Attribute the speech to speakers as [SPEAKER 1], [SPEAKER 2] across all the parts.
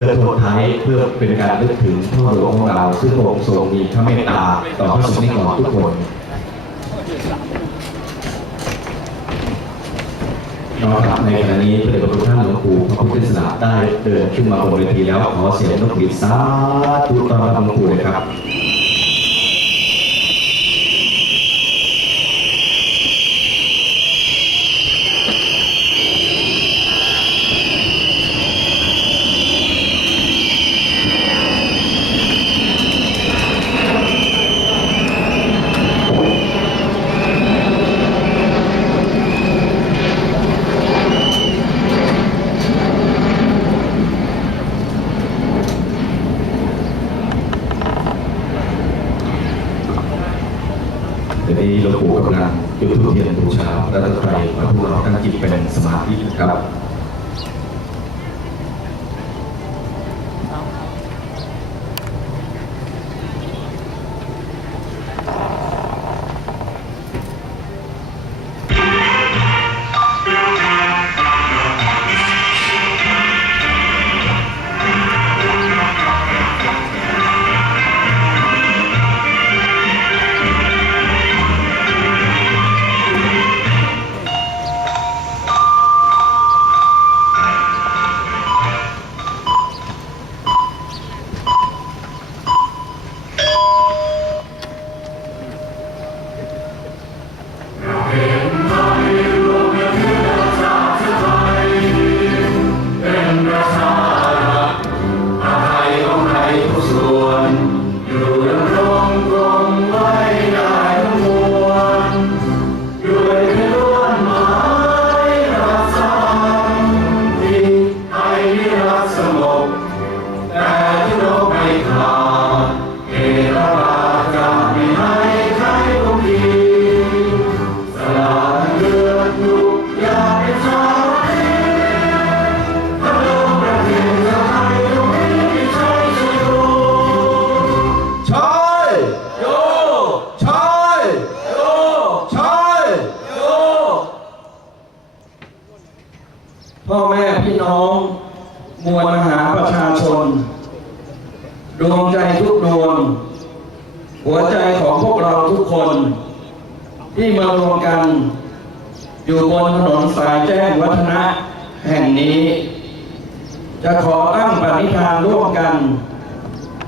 [SPEAKER 1] เพื่อทนท้ายเพื่อเป็นการนึกถึงพ่อหลวงของเราซึ่งพระองค์ทรงมีพระเมตตาต่อพระสงฆ์นิกรทุกคนนะครับในขณะนี้พระเดชพระคุณท่านหลวงปู่พระพุทธศาสนาได้เดินขึ้นมาบนเวทีแล้วขอเสียงนกหวีดสาธุต้อนรับหลวงปู่เลยครับ เดี๋ยวนี้หลวงปู่กำลังจุดธูปเทียนบูชาและใครมา ที่เราตั้งจิตเป็นสมาธินะครับ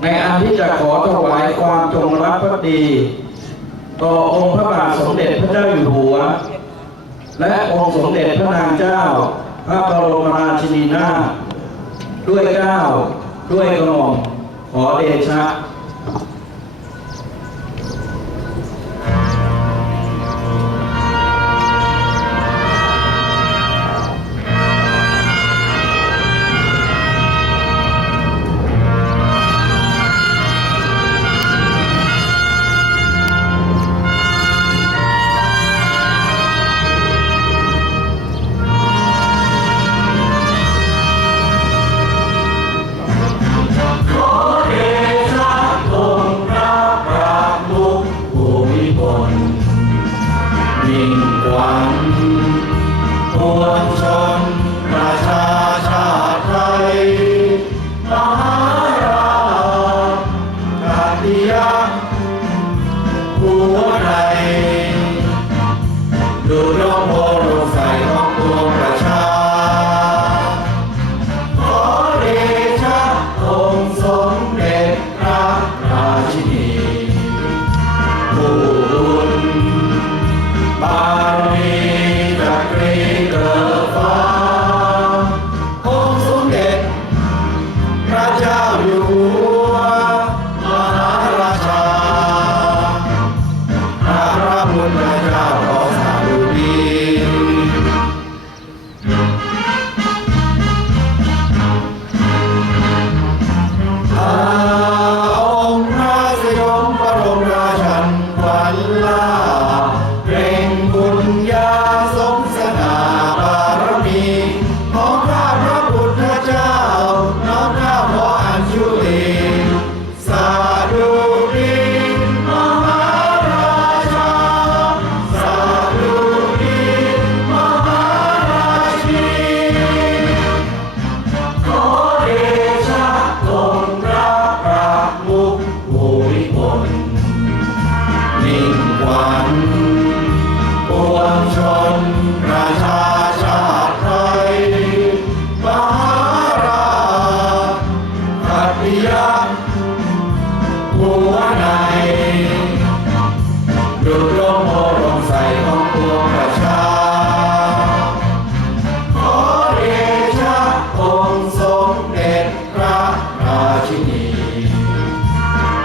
[SPEAKER 2] ในอันที่จะขอถวายความจงรักภักดี ต่อองค์พระบาทสมเด็จพระเจ้าอยู่หัว และองค์สมเด็จพระนางเจ้า พระบรมราชินีนาถด้วยเกล้าด้วยกระหม่อมขอเดชะ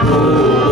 [SPEAKER 3] Oh.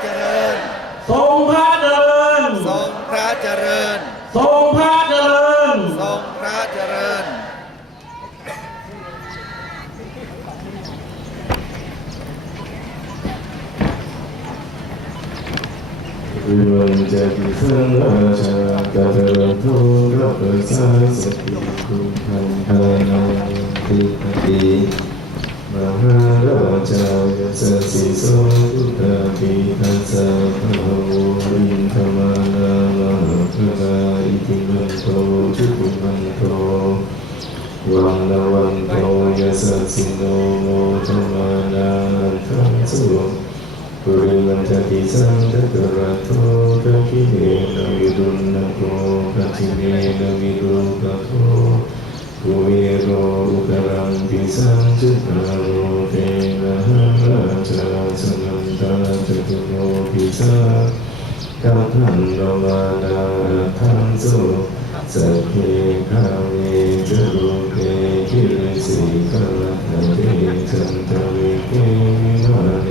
[SPEAKER 3] เจริญ ทรงพระเจริญ ทรงพระเจริญ ทรงพระเจริญ ทรงพระเจ
[SPEAKER 1] ริญ
[SPEAKER 3] วิมังเจติสังอาชาตะเทระทุระเปิดสายสติคุมพันธานาติปติมหา รายสัสสิโสตุตาปิทัสสะภะคะโววินทมานามหาภลาอิติมันโตจุติมันโตวันละวันโตยสัสสิโนโมธมานาทังสุปุริมันจติสังตตระโตตะกิเนนะวิรุณนะโกกัจจิเนนะวิรุปะโตภูเวโรอุกรังปิสังจุตาโร จตุโนปิสะกัมพันโนมานาทังสุสัพเพคาเวจรุเกกิริสิกาละเทจันตวิเกมาเน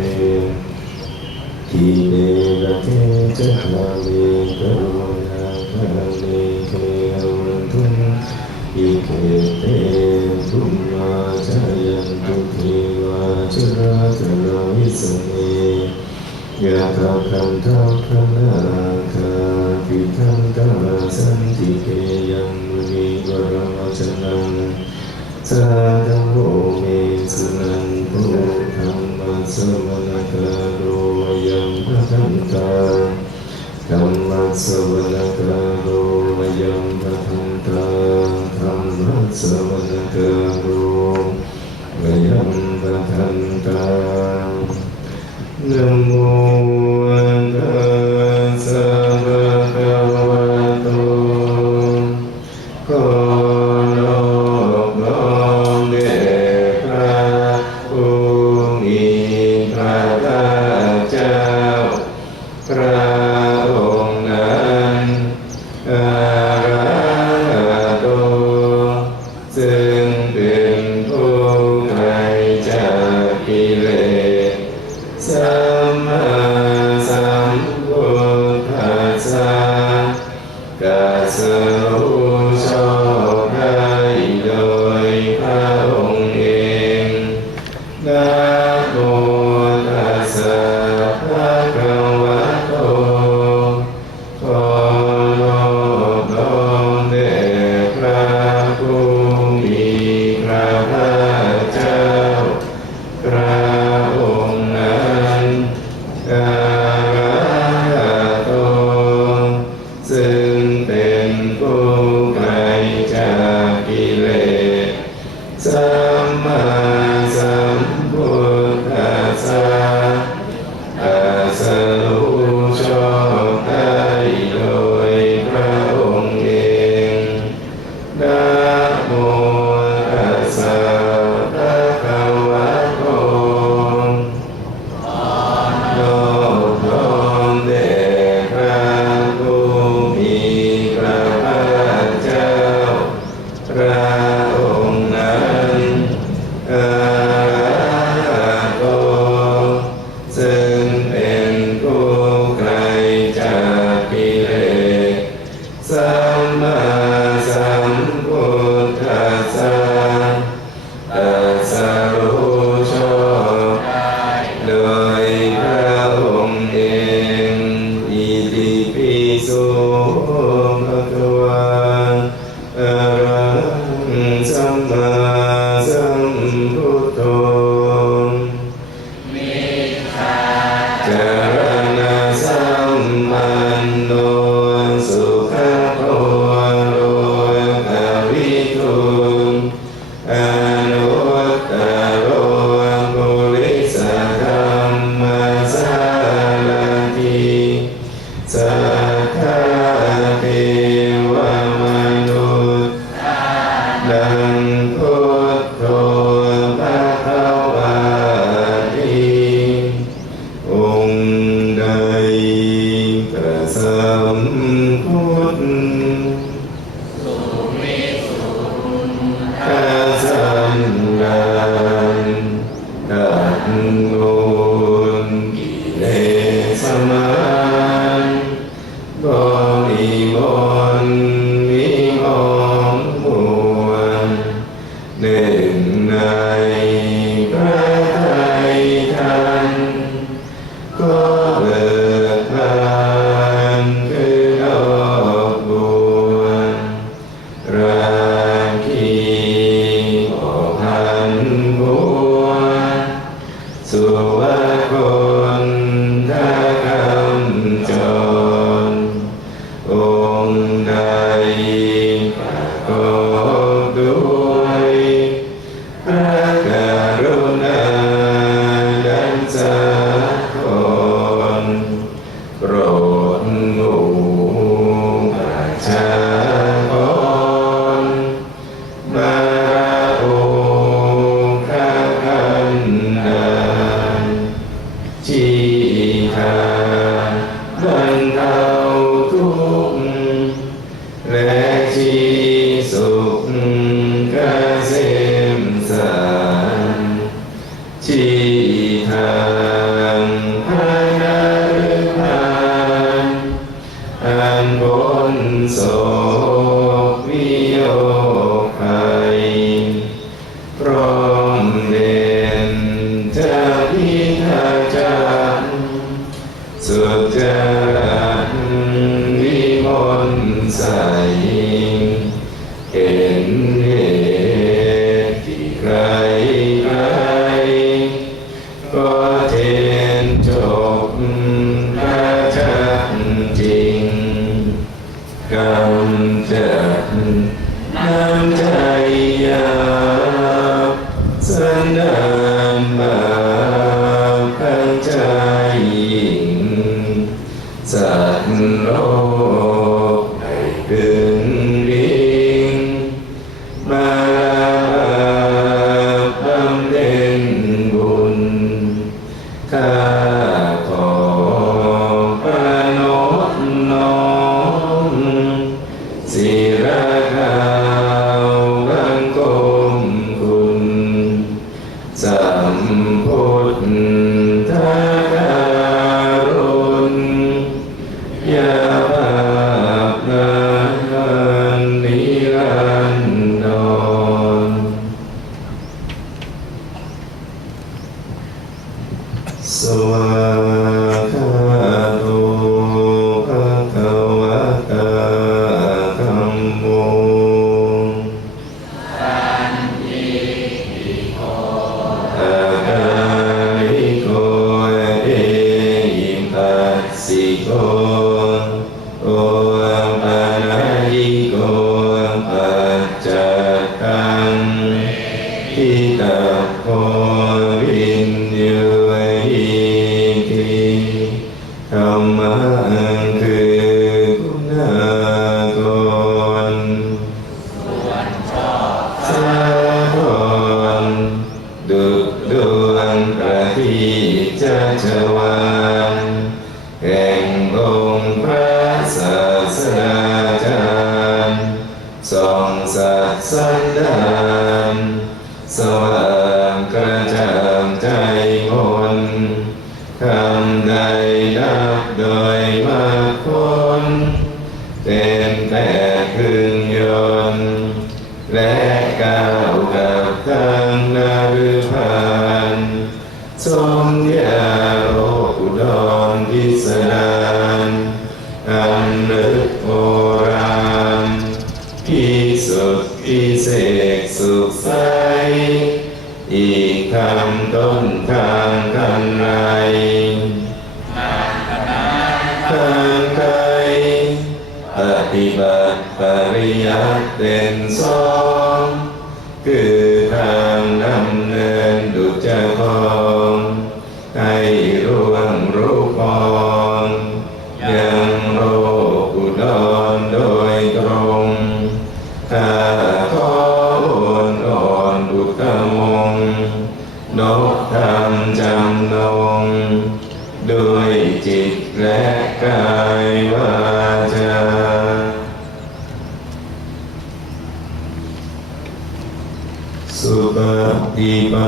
[SPEAKER 3] ทีเดระเทจะคาเวกรุ ยะถาคันทัพพนาคาปิทันตาสันติเกยังมุนีวรมจนังสาธุโมเมสุนันโตธรรมะสวนาคาโรยังพระทันตาธรรมะสวนาคาโรยังพระทันตาธรรมะสวนาคาโรยังพระทันตา นะ อาจารย์สุดใจ Yeah.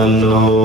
[SPEAKER 3] no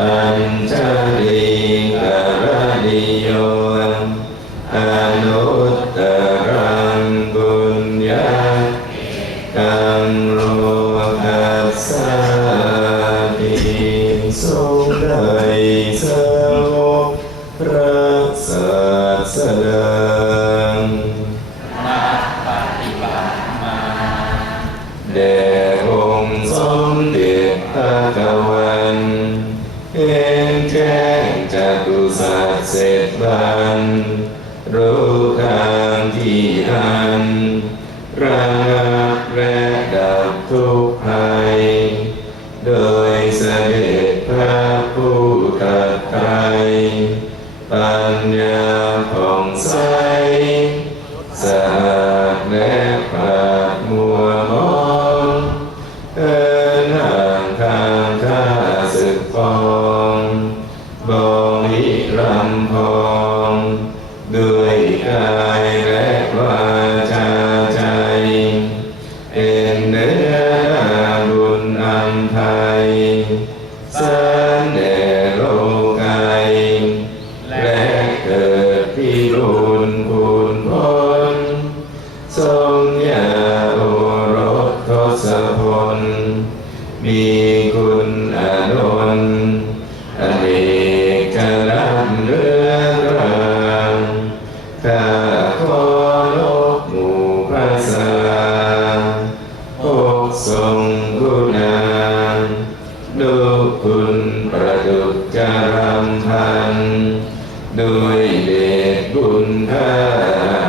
[SPEAKER 3] อันเจริ บุญพระ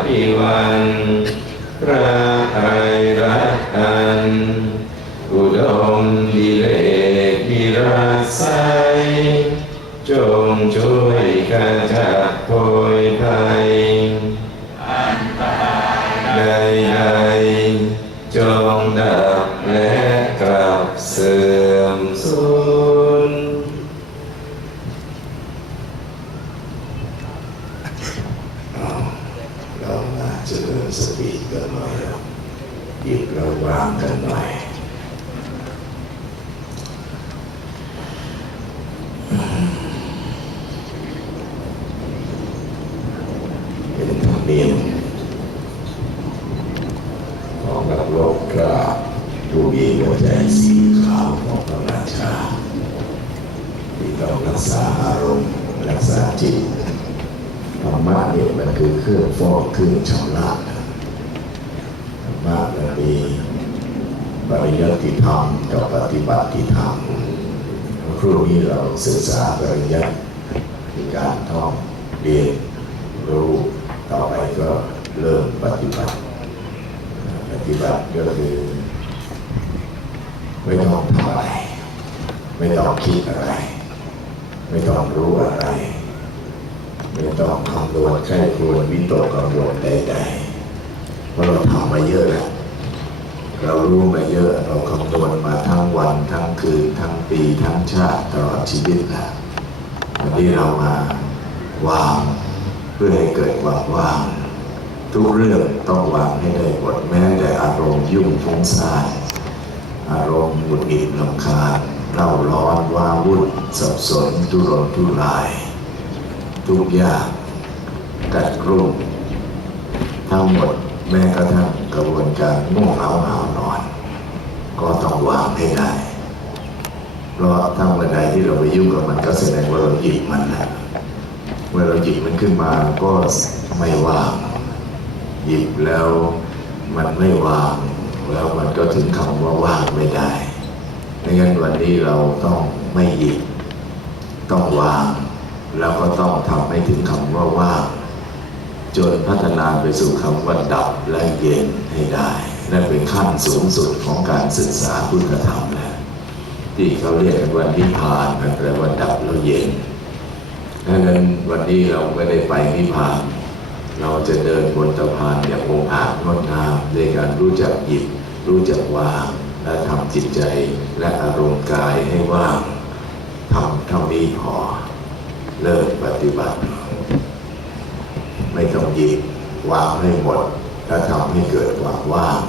[SPEAKER 3] พิวัน ต้อง
[SPEAKER 4] รักษาอารมณ์รักษาจิตธรรมะเนี่ยมันคือเครื่องฟอกเครื่องชำระธรรมะมันมีปริยัติธรรมกับปฏิบัติธรรมครู่นี้เราศึกษาปริยัติคือการท่องเรียนรู้ต่อไปก็เริ่มปฏิบัติ ปฏิบัติก็คือไม่ต้องทำอะไร ไม่ต้องคิดอะไร ไม่ต้องรู้อะไร ไม่ต้องคำนวณใช้ควรวิตกกังวลใดๆเพราะเราทำมาเยอะแล้วเรารู้มาเยอะเราคำนวณมาทั้งวันทั้งคืน ทั้งปีทั้งชาติตลอดชีวิตแล้ววันนี้เรามาวางเพื่อให้เกิดความว่าง ทุกเรื่องต้องวางให้ได้หมดแม้แต่อารมณ์ยุ่งฟุ้งซ่านอารมณ์หงุดหงิดลำคาญ เร่าร้อนว้าวุ่นสับสนทุรนทุราย ทุกอย่างกัดกรุ่มทั้งหมดแม้กระทั่งกระบวนการง่วงเหงาหาวนอน ก็ต้องวางให้ได้ เพราะถ้าเมื่อใดที่เราไปยุ่งกับมันก็แสดงว่าเราหยิบมันนะเมื่อเราหยิบมันขึ้นมาก็ไม่ว่าง หยิบแล้วมันไม่วาง แล้วมันก็ถึงคำว่าว่างไม่ได้ ดังนั้นวันนี้เราต้องไม่หยิบต้องวาง แล้วก็ต้องทำให้ถึงคำว่าว่างจนพัฒนาไปสู่คำว่าดับและเย็นให้ได้ นั่นเป็นขั้นสูงสุดของการศึกษาพุทธธรรมแล้วที่เขาเรียกกันว่านิพพานนั่นแปลว่าดับแล้วเย็นดังนั้นวันนี้เราไม่ได้ไปนิพพาน เราจะเดินบนสะพานอย่างองอาจงดงามด้วยการรู้จักหยิบรู้จักวาง และทำจิตใจและอารมณ์กายให้ว่างทำเท่านี้พอเลิกปฏิบัติ ไม่ต้องยิบวางให้หมดและทำให้เกิดความว่าง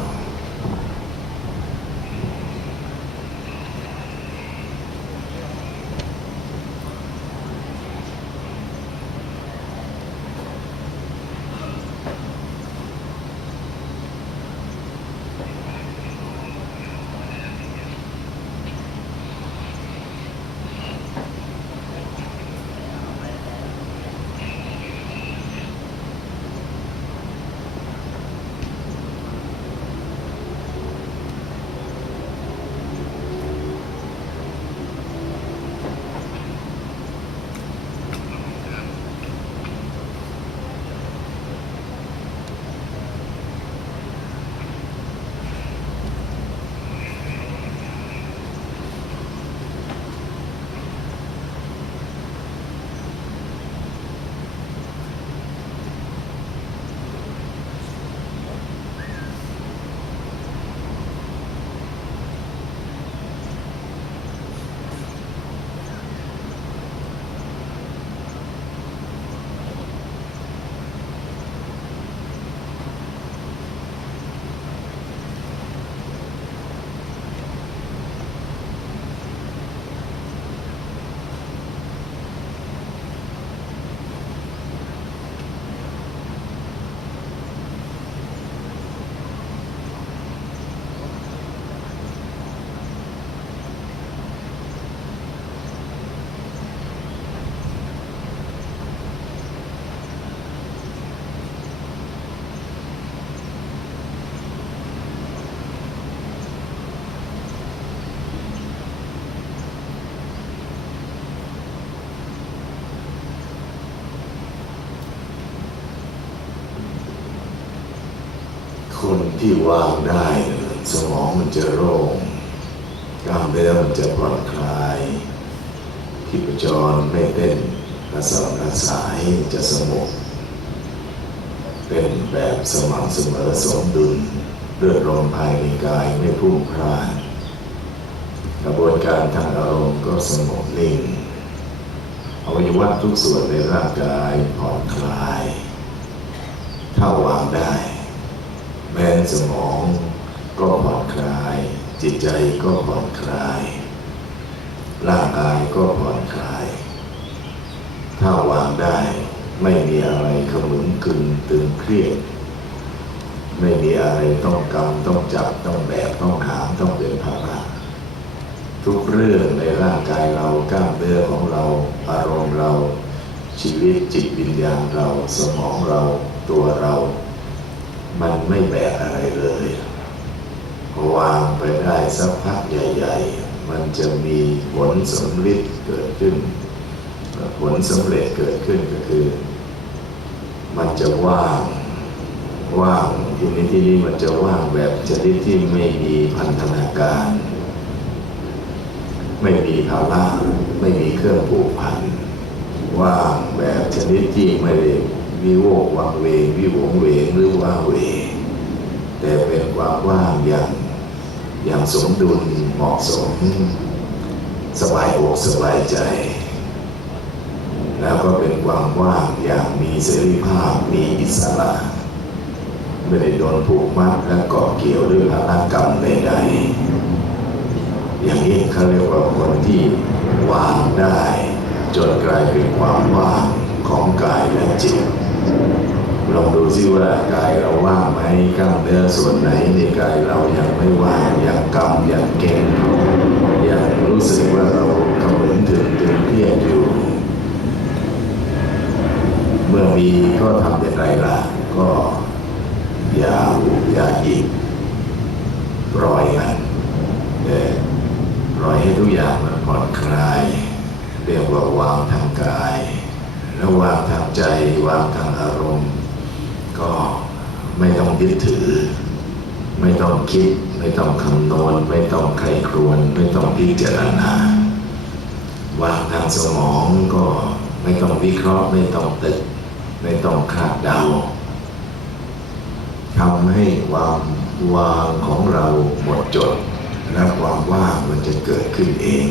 [SPEAKER 4] คนที่วางได้ สมองมันจะโล่งกล้ามเนื้อมันจะผ่อนคลายที่ประจรไม่เต้นกระสับกระสายจะสงบเป็นแบบสม่ำเสมอสมดุลเลือดลมภายในกายไม่พุ่งพลานกระบวนการทางอารมณ์ก็สงบนิ่งอวัยวะทุกส่วนในร่างกายผ่อนคลาย ถ้าวางได้ สมอง ก็ผ่อนคลาย จิตใจก็ผ่อนคลาย ร่างกายก็ผ่อนคลาย ถ้าวางได้ไม่มีอะไรขมึงกึงตึงเครียด ไม่มีอะไรต้องกำต้องจับต้องแบกต้องหามต้องเป็นภาระทุกเรื่องในร่างกายเรากล้ามเนื้อของเรา อารมณ์เรา ชีวิตจิตวิญญาณเราสมองเราตัวเรา มันไม่แบกอะไรเลยวางไปได้สักพักใหญ่ๆ มันจะมีผลสำลิดเกิดขึ้น ผลสำเร็จเกิดขึ้นก็คือ มันจะว่างว่างอยู่ในที่นี้มันจะว่างแบบชนิดที่ไม่มีพันธนาการ ไม่มีภาระไม่มีเครื่องผูกพัน ว่างแบบชนิดที่ไม่ได้ วิโวกวังเวงวิวงเวงหรือว่าเหวแต่เป็นความว่างอย่างอย่างสมดุลเหมาะสม สบายอกสบายใจ แล้วก็เป็นความว่างอย่างมีเสรีภาพมีอิสระไม่ได้โดนผูกมัดและเกาะเกี่ยวด้วยภาระกรรมใดๆอย่างนี้เขาเรียกว่าคนที่วางได้ จนกลายเป็นความว่างของกายและจิต ลองดูซิว่ากายเราว่างไหมกล้ามเนื้อส่วนไหนในกายเรายังไม่ว่างยังกำยังเก่งยังรู้สึกว่าเรากำลังถึงถึงเครียดอยู่ เมื่อมีก็ทำอย่างไรล่ะ ก็อย่าอย่าหยิบปล่อยมันเออปล่อยให้ทุกอย่างมันผ่อนคลาย เรียกว่าวางทางกาย แล้ววางทางใจวางทางอารมณ์ ก็ไม่ต้องยึดถือ ไม่ต้องคิด ไม่ต้องคำนวณไม่ต้องใครครวญไม่ต้องพิจารณาวางทางสมองก็ไม่ต้องวิเคราะห์ไม่ต้องตึก ไม่ต้องคาดเดาทำให้ความวางของเราหมดจด และความว่างมันจะเกิดขึ้นเอง